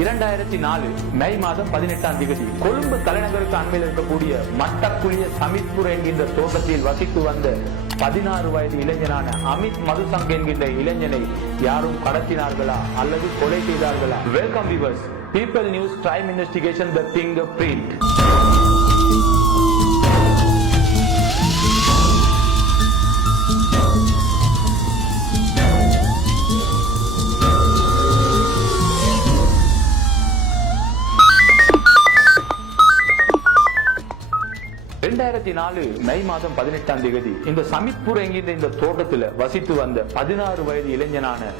2004 மே மாதம் 18ஆம் தேதி கொழும்பு தலைநகருக்கு அண்மையில் இருக்கக்கூடிய மட்டக்குழிய சமித்புர என்கின்ற தோட்டத்தில் வசித்து வந்த 16 வயது இளைஞனான அமித் மதுசங்க என்கின்ற இளைஞனை யாரும் கடத்தினார்களா அல்லது கொலை செய்தார்களா? Welcome viewers, people news crime investigation the fingerprint. May மாதம் 18ஆம் தேதி இந்த சமித்புர் என்கின்ற இந்த தோட்டத்தில் வசித்து வந்த 16 வயது இளைஞனான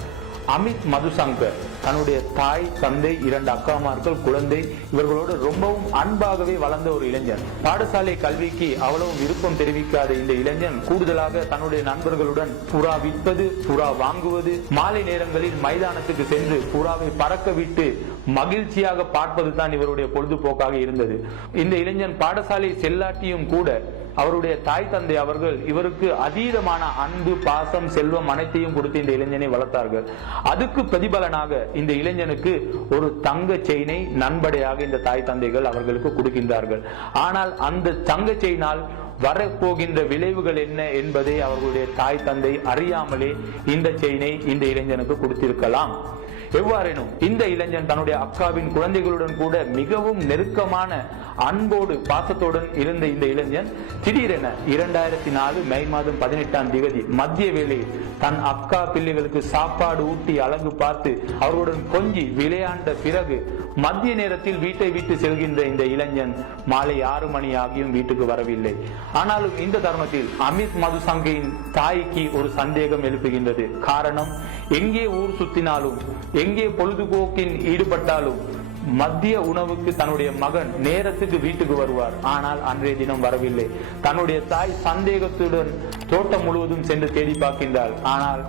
அமித் மதுசங்க தன்னுடைய தாய், தந்தை, 2 அக்காமார்கள், குழந்தை இவர்களோடு ரொம்பவும் அன்பாகவே வளர்ந்த ஒரு இளைஞன். பாடசாலை கல்விக்கு அவ்வளவு விருப்பம் தெரிவிக்காத இந்த இளைஞன் கூடுதலாக தன்னுடைய நண்பர்களுடன் புறா விற்பது, புறா வாங்குவது, மாலை நேரங்களில் மைதானத்துக்கு சென்று புறாவை பறக்க விட்டு மகிழ்ச்சியாக பார்ப்பது தான் இவருடைய பொழுதுபோக்காக இருந்தது. இந்த இளைஞன் பாடசாலை செல்லாட்டியும் கூட அவருடைய தாய் தந்தை அவர்கள் இவருக்கு அதீதமான அன்பு, பாசம், செல்வம் அனைத்தையும் கொடுத்து இந்த இளைஞனை வளர்த்தார்கள். அதுக்கு பிரதிபலனாக இந்த இளைஞனுக்கு ஒரு தங்க செயினை நண்படையாக இந்த தாய் தந்தைகள் அவர்களுக்கு கொடுக்கின்றார்கள். ஆனால் அந்த தங்க செயினால் வரப்போகின்ற விளைவுகள் என்ன என்பதை அவர்களுடைய தாய் தந்தை அறியாமலே இந்த செயினை இந்த இளைஞனுக்கு கொடுத்திருக்கலாம். எவ்வாறேனும் இந்த இளைஞன் தன்னுடைய அக்காவின் குழந்தைகளுடன் கூட மிகவும் நெருக்கமான அன்போடு பாசத்துடன் இருந்த இந்த இளைஞன் திடீரென 2004 மே மாதம் 18ஆம் தேதி மத்திய வேளையில் தன் அக்கா பிள்ளைகளுக்கு சாப்பாடு ஊட்டி அழகு பார்த்து அவர்களுடன் கொஞ்சி விளையாண்ட பிறகு மத்திய நேரத்தில் வீட்டை விட்டு செல்கின்ற இந்த இளைஞன் மாலை 6 மணி ஆகியும் வீட்டுக்கு வரவில்லை. ஆனாலும் இந்த தருணத்தில் அமித் மதுசங்கையின் தாய்க்கு ஒரு சந்தேகம் எழுப்புகின்றது. காரணம், எங்கே ஊர் சுத்தினாலும், எங்கே பொழுதுபோக்கில் ஈடுபட்டாலும் மத்திய உணவுக்கு தன்னுடைய மகன் நேரத்துக்கு வீட்டுக்கு வருவார். ஆனால் அன்றைய தினம் வரவில்லை. தன்னுடைய தாய் சந்தேகத்துடன் தோட்டம் முழுவதும் சென்று தேடி பார்க்கின்றாள். ஆனால்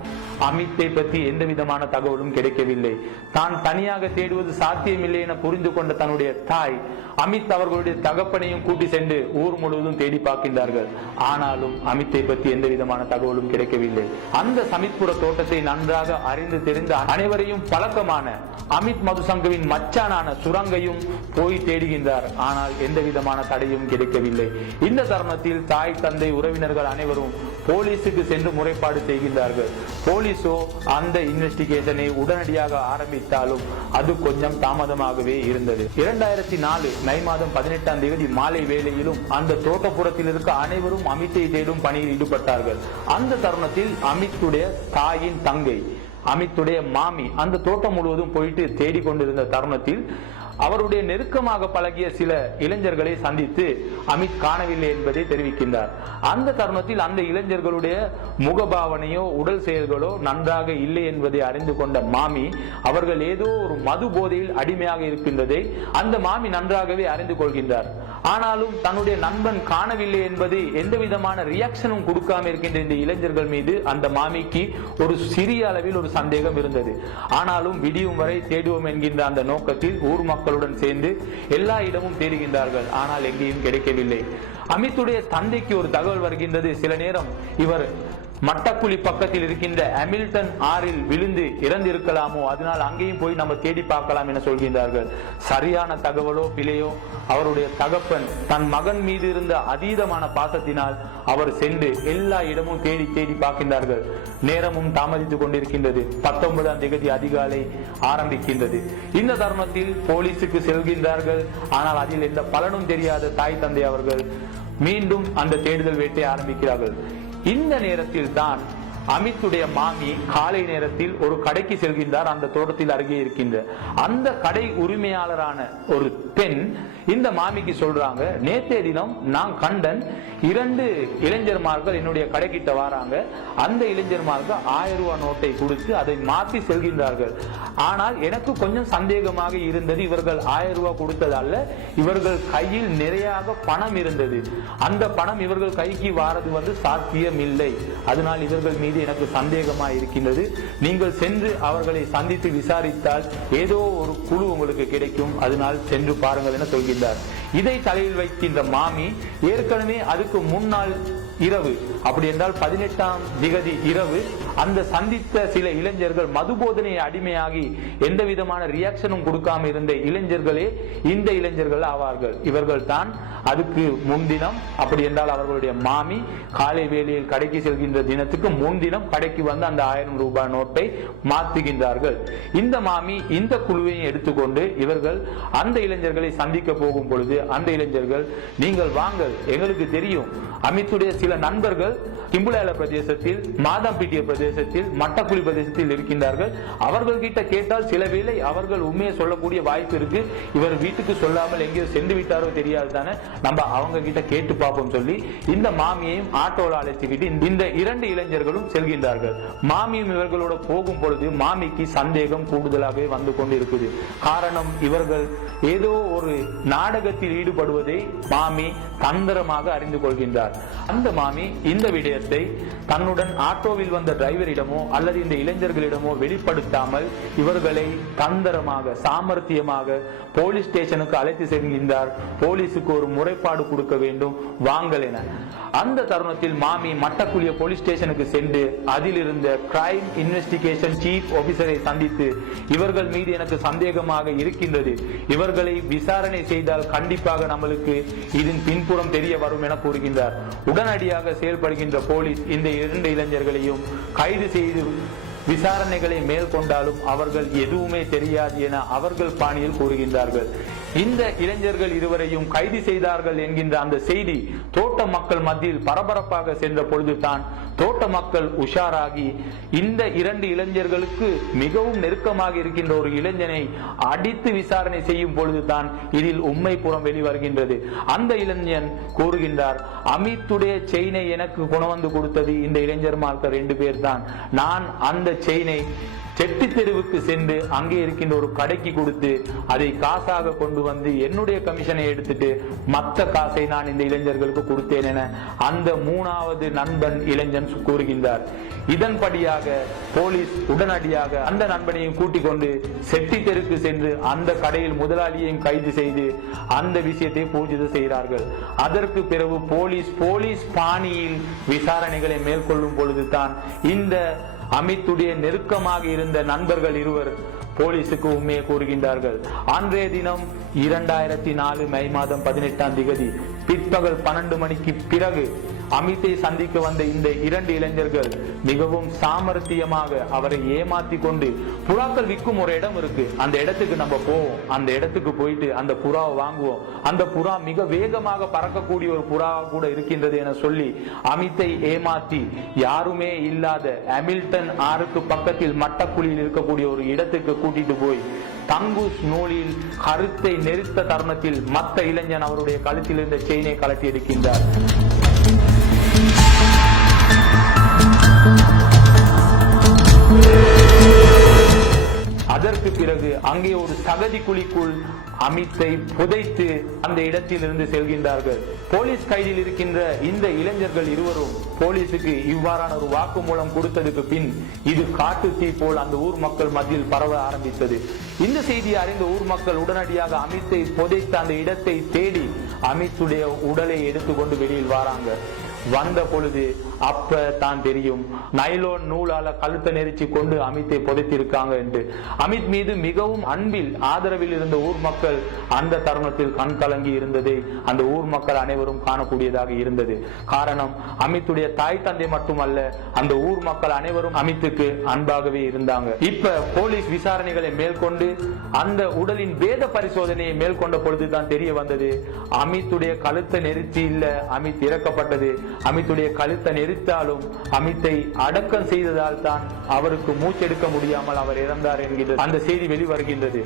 அமித்தை பற்றி எந்த விதமான தகவலும் கிடைக்கவில்லை. தான் தனியாக தேடுவது சாத்தியமில்லை என புரிந்து கொண்ட தன்னுடைய தாய் அமித் அவர்களுடைய தகப்பனையும் கூட்டி சென்று ஊர் முழுவதும் தேடி பார்க்கின்றார்கள். ஆனாலும் அமித்தை பற்றி எந்த விதமான தகவலும் கிடைக்கவில்லை. அந்த சமித்புர தோட்டத்தை நன்றாக அறிந்து தெரிந்த அனைவரையும் பழக்கமான அமித் மதுசங்கவின் மச்சானான சுரங்கையும் போய் தேடுகின்றார். ஆனால் எந்த விதமான தடையும் கிடைக்கவில்லை. இந்த தருணத்தில் தாய், தந்தை, உறவினர்கள் அனைவரும் போலீஸுக்கு சென்று முறைப்பாடு செய்கின்றார்கள். போலீஸோ அந்த இன்வெஸ்டிகேஷனை உடனடியாக ஆரம்பித்தாலும் அது கொஞ்சம் தாமதமாகவே இருந்தது. 2004 மே மாதம் 18ஆம் தேதி மாலை வேளையிலும் அந்த தோட்டப்புறத்தில் இருக்க அனைவரும் அமித்தை தேடும் பணியில் ஈடுபட்டார்கள். அந்த தருணத்தில் அமித்துடைய தாயின் தங்கை, அமித்துடைய மாமி அந்த தோட்டம் முழுவதும் போயிட்டு தேடிக்கொண்டிருந்த தருணத்தில் அவருடைய நெருக்கமாக பழகிய சில இளைஞர்களை சந்தித்து அமித் காணவில்லை என்பதை தெரிவிக்கின்றார். அந்த தருணத்தில் அந்த இளைஞர்களுடைய முகபாவனையோ உடல் செயல்களோ நன்றாக இல்லை என்பதை அறிந்து கொண்ட மாமி அவர்கள் ஏதோ ஒரு மது போதையில் அடிமையாக இருக்கின்றதை அந்த மாமி நன்றாகவே அறிந்து கொள்கின்றார். ஆனாலும் தன்னுடைய நண்பன் காணவில்லை என்பது எந்த விதமான ரியாக்ஷனும் கொடுக்காம இருக்கின்ற இந்த இளைஞர்கள் மீது அந்த மாமிக்கு ஒரு சிறிய அளவில் ஒரு சந்தேகம் இருந்தது. ஆனாலும் விடியும் வரை தேடுவோம் என்கின்ற அந்த நோக்கத்தில் ஊர் மக்களுடன் சேர்ந்து எல்லா இடமும் தேடுகின்றார்கள். ஆனால் எங்கேயும் கிடைக்கவில்லை. அமித்துடைய தந்தைக்கு ஒரு தகவல் வருகின்றது. சில நேரம் இவர் மட்டக்குழி பக்கத்தில் இருக்கின்ற ஹாமில்டன் ஆறில் விழுந்து இறந்திருக்கலாமோ, அதனால் அங்கேயும் போய் நம்ம தேடி பார்க்கலாம் என சொல்கின்றார்கள். சரியான தகவலோ பிழையோ, அவருடைய தகப்பன் தன் மகன் மீது இருந்த அதீதமான பாசத்தினால் அவர் சென்று எல்லா இடமும் தேடி தேடி பார்க்கின்றார்கள். நேரமும் தாமதித்துக் கொண்டிருக்கின்றது. 19ஆம் தேதி அதிகாலை ஆரம்பிக்கின்றது. இந்த தருணத்தில் போலீஸுக்கு செல்கின்றார்கள். ஆனால் அதில் எந்த பலனும் தெரியாத தாய் தந்தை அவர்கள் மீண்டும் அந்த தேடுதல் வேட்டை ஆரம்பிக்கிறார்கள். இந்த நேரத்தில் தான் அமித்துடைய மாமி காலை நேரத்தில் ஒரு கடைக்கு செல்கின்றார். அந்த தோட்டத்தில் அருகே இருக்கின்ற அந்த கடை உரிமையாளரான ஒரு பெண் இந்த மாமிக்கு சொல்றாங்க, நேற்றைய தினம் நான் கண்டன் 2 இளைஞர்மார்கள் என்னுடைய கடைக்கிட்ட வராங்க. அந்த இளைஞர்மார்கள் 1000 ரூபாய் நோட்டை கொடுத்து அதை மாற்றி செல்கின்றார்கள். ஆனால் எனக்கு கொஞ்சம் சந்தேகமாக இருந்தது. இவர்கள் 1000 ரூபாய் கொடுத்ததல்ல, இவர்கள் கையில் நிறையாக பணம் இருந்தது. அந்த பணம் இவர்கள் கைக்கு வாரது சாத்தியம் இல்லை. அதனால் இவர்கள் மீது எனக்கு சந்தேகமா இருக்கின்றது. நீங்கள் சென்று அவர்களை சந்தித்து விசாரித்தால் ஏதோ ஒரு குழு உங்களுக்கு கிடைக்கும். அதனால் சென்று பாருங்கள் என சொல்கிறார். இதை தலையில் வைக்கின்ற மாமி ஏற்கனவே அதுக்கு முன்னாள் இரவு, அப்படி என்றால் 18ஆம் திகதி இரவு அந்த சந்தித்த சில இளைஞர்கள் மது போதனை அடிமையாகி எந்த விதமான ரியாக்ஷனும் கொடுக்காம இருந்த இளைஞர்களே இந்த இளைஞர்கள் ஆவார்கள். இவர்கள் தான் அதுக்கு முன்தினம், அப்படி என்றால் அவர்களுடைய மாமி காலை வேளையில் கடைக்கு செல்கின்ற தினத்துக்கு முன்தினம் கடைக்கு வந்து அந்த 1000 ரூபாய் நோட்டை மாற்றுகின்றார்கள். இந்த மாமி இந்த குழுவையும் எடுத்துக்கொண்டு இவர்கள் அந்த இளைஞர்களை சந்திக்க போகும் பொழுது அந்த இளைஞர்கள், நீங்கள் வாங்கள், எங்களுக்கு தெரியும், அமித்துடைய சில நண்பர்கள் கிம்புலேல பிரதேசத்தில், மாதம்பிட்டிய பிரதேசத்தில், மட்டக்குழி பிரதேசத்தில் இருக்கின்றார்கள். அவர்கள் கிட்ட கேட்டால் சில வேளை அவர்கள் உண்மையை சொல்லக்கூடிய வாய்ப்பு இருக்கு. இவர் வீட்டுக்கு சொல்லாமல் எங்கேயோ சென்று விட்டாரோ தெரியாது தானே, நம்ம அவங்க கிட்ட கேட்டு பார்ப்போம் சொல்லி இந்த மாமியையும் ஆட்டோல அழைச்சுக்கிட்டு இந்த 2 இளைஞர்களும் செல்கின்றார்கள். மாமியும் இவர்களோட போகும் பொழுது மாமிக்கு சந்தேகம் கூடுதலாகவே வந்து கொண்டு இருக்குது. காரணம், இவர்கள் ஏதோ ஒரு நாடகத்தில் ஈடுபடுவதை மாமி தந்திரமாக அறிந்து கொள்கின்றார். அந்த மாமி இந்த விடயத்தை தன்னுடன் ஆட்டோவில் வந்த டிரைவரிடமோ அல்லது இந்த இளைஞர்களிடமோ வெளிப்படுத்தாமல் இவர்களை தந்திரமாக சாமர்த்தியமாக போலீஸ் ஸ்டேஷனுக்கு அழைத்து செல்கின்றார். போலீசுக்கு ஒரு முறைப்பாடு கொடுக்க வேண்டும் வாங்கள் என. அந்த தருணத்தில் மாமி மட்டக்குழிய போலீஸ் ஸ்டேஷனுக்கு சென்று அதில் இருந்த கிரைம் இன்வெஸ்டிகேஷன் சீஃப் ஆபீசரை சந்தித்து, இவர்கள் மீது எனக்கு சந்தேகமாக இருக்கின்றது, இவர்களை விசாரணை செய்தால் கண்டிப்பாக நம்மளுக்கு இதன் பின்புறம் தெரிய வரும் என கூறுகின்றார். உடனடியாக செயல்படுகின்ற போலீஸ் இந்த 2 இளைஞர்களையும் கைது செய்து விசாரணைகளை மேற்கொண்டாலும் அவர்கள் எதுவுமே தெரியாது என அவர்கள் பாணியில் கூறுகின்றார்கள். இந்த இளைஞர்கள் இருவரையும் கைது செய்தார்கள் என்கின்ற அந்த செய்தி தோட்ட மக்கள் மத்தியில் பரபரப்பாக சென்ற பொழுதுதான் தோட்ட மக்கள் உஷாராகி இந்த 2 இளைஞர்களுக்கு மிகவும் நெருக்கமாக இருக்கின்ற ஒரு இளைஞனை அடித்து விசாரணை செய்யும் பொழுதுதான் இதில் உண்மை புறம் வெளிவருகின்றது. அந்த இளைஞன் கூறுகின்றார், அமித்துடைய செயினை எனக்கு கொண்டு கொடுத்தது இந்த இளைஞர்மார்கள் 2 பேர் தான். நான் அந்த செயினை செட்டி தெருவுக்கு சென்று அங்கே இருக்கின்ற ஒரு கடைக்கு கொடுத்து அதை காசாக கொண்டு வந்து என்னுடைய கமிஷனை எடுத்துட்டு மற்ற காசை நான் இந்த இளைஞர்களுக்கு கொடுத்தேன் என அந்த 3வது நண்பன் இளைஞன் கூறுகின்றார். இதன்படியாக போலீஸ் உடனடியாக அந்த நண்பனையும் கூட்டிக் கொண்டு செட்டி தெருக்கு சென்று அந்த கடையில் முதலாளியையும் கைது செய்து அந்த விஷயத்தை பூஜித செய்கிறார்கள். அதற்கு பிறகு போலீஸ் பாணியில் விசாரணைகளை மேற்கொள்ளும் பொழுதுதான் இந்த அமித்துடைய நெருக்கமாக இருந்த நண்பர்கள் இருவர் போலீசுக்கு உண்மையை கூறுகின்றார்கள். அன்றைய தினம் 2004 மே மாதம் 18ஆம் தேதி பிற்பகல் 12 மணிக்கு பிறகு அமித்தை சந்திக்க வந்த இந்த 2 இளைஞர்கள் மிகவும் சாமர்த்தியமாக அவரை ஏமாத்தி கொண்டு, புறாக்கள் விற்கும் ஒரு இடம் இருக்கு, அந்த இடத்துக்கு நம்ம போவோம், அந்த இடத்துக்கு போயிட்டு அந்த புறாவை வாங்குவோம், அந்த புறா மிக வேகமாக பறக்கக்கூடிய ஒரு புறாவாக கூட இருக்கின்றது என சொல்லி அமித்தை ஏமாத்தி யாருமே இல்லாத ஹாமில்டன் ஆறுக்கு பக்கத்தில் மட்டக்குழியில் இருக்கக்கூடிய ஒரு இடத்துக்கு கூட்டிட்டு போய் தங்குஸ் நூலில் கருத்தை நெரித்த தருணத்தில் மற்ற இளைஞன் அவருடைய கழுத்தில் இருந்த செயினை கலட்டி எடுக்கின்றார். அதற்கு பிறகு அங்கே ஒரு சகதி குழிக்குள் அமித்தை புதைத்து அந்த இடத்தில் இருந்து செல்கின்றார்கள். போலீஸ் கைதில் இருக்கின்ற இந்த இளைஞர்கள் இருவரும் போலீசுக்கு இவ்வாறான ஒரு வாக்குமூலம் கொடுத்ததுக்கு பின் இது காட்டு தீ போல் அந்த ஊர் மக்கள் மத்தியில் பரவ ஆரம்பித்தது. இந்த செய்தியை அறிந்த ஊர் மக்கள் உடனடியாக அமித்தை புதைத்த அந்த இடத்தை தேடி அமித்துடைய உடலை எடுத்துக்கொண்டு வெளியில் வராங்க. வந்த பொழுது அப்ப தான் தெரியும் நைலோன் நூலால கழுத்தை நெரிச்சு கொண்டு அமித்தை புதைத்திருக்காங்க என்று. அமித் மீது மிகவும் அன்பில் ஆதரவில் இருந்த ஊர் மக்கள் அந்த தருணத்தில் கண் கலங்கி இருந்ததை அந்த ஊர் மக்கள் அனைவரும் காணக்கூடியதாக இருந்தது. காரணம், அமித்துடைய தாய் தந்தை மட்டுமல்ல, அந்த ஊர் மக்கள் அனைவரும் அமித்துக்கு அன்பாகவே இருந்தாங்க. இப்ப போலீஸ் விசாரணைகளை மேற்கொண்டு அந்த உடலின் வேத பரிசோதனையை மேற்கொண்ட பொழுதுதான் தெரிய வந்தது, அமித்துடைய கழுத்தை நெரிச்சு இல்ல, அமித் இறக்கப்பட்டது. அமித்துடைய கழுத்தை நெரித்தாலும் அமித்தை அடக்கம் செய்ததால் தான் அவருக்கு மூச்செடுக்க முடியாமல் அவர் இறந்தார் என்கிற அந்த செய்தி வெளிவருகின்றது.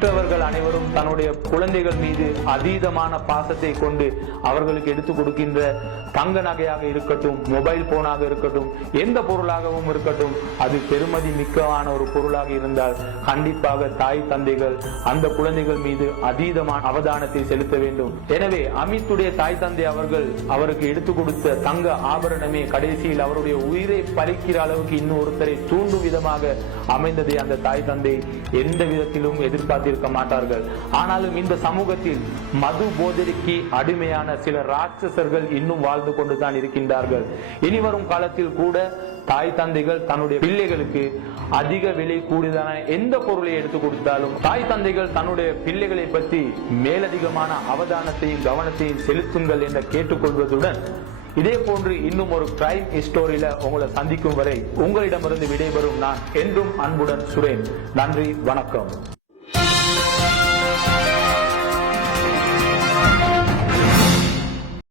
பெற்றவர்கள் அனைவரும் தன்னுடைய குழந்தைகள் மீது அதீதமான பாசத்தை கொண்டு அவர்களுக்கு எடுத்துக் கொடுக்கின்ற தங்க நகையாக இருக்கட்டும், மொபைல் போனாக இருக்கட்டும், எந்த பொருளாகவும் இருக்கட்டும், அது பெருமதி மிக்கமான ஒரு பொருளாக இருந்தால் கண்டிப்பாக தாய் தந்தைகள் அந்த குழந்தைகள் மீது அதீதமான அவதானத்தை செலுத்த வேண்டும். எனவே அமித்துடைய தாய் தந்தை அவர்கள் அவருக்கு எடுத்துக் கொடுத்த தங்க ஆபரணமே கடைசியில் அவருடைய உயிரை பறிக்கிற அளவுக்கு இன்னொருத்தரை தூண்டும் விதமாக அமைந்ததை அந்த தாய் தந்தை எந்த விதத்திலும் எதிர்பார்த்திருக்க மாட்டார்கள். ஆனாலும் இந்த சமூகத்தில் மது போதைக்கு அடிமையான சில ராட்சசர்கள் இன்னும் வாழ்ந்து கொண்டுதான் இருக்கின்றார்கள். இனிவரும் காலத்தில் கூட தாய் தந்தைகள் தன்னுடைய பிள்ளைகளுக்கு அதிக விலை கூடுதலான எந்த பொருளை எடுத்துக் கொடுத்தாலும் தாய் தந்தைகள் தன்னுடைய பிள்ளைகளை பற்றி மேலதிகமான அவதானத்தையும் கவனத்தையும் செலுத்துங்கள் என்று கேட்டுக்கொள்வதுடன் இதே போன்று இன்னும் ஒரு கிரைம் ஸ்டோரியில உங்களை சந்திக்கும் வரை உங்களிடமிருந்து விடைபெறும் நான் என்றும் அன்புடன் சுரேன். நன்றி, வணக்கம்.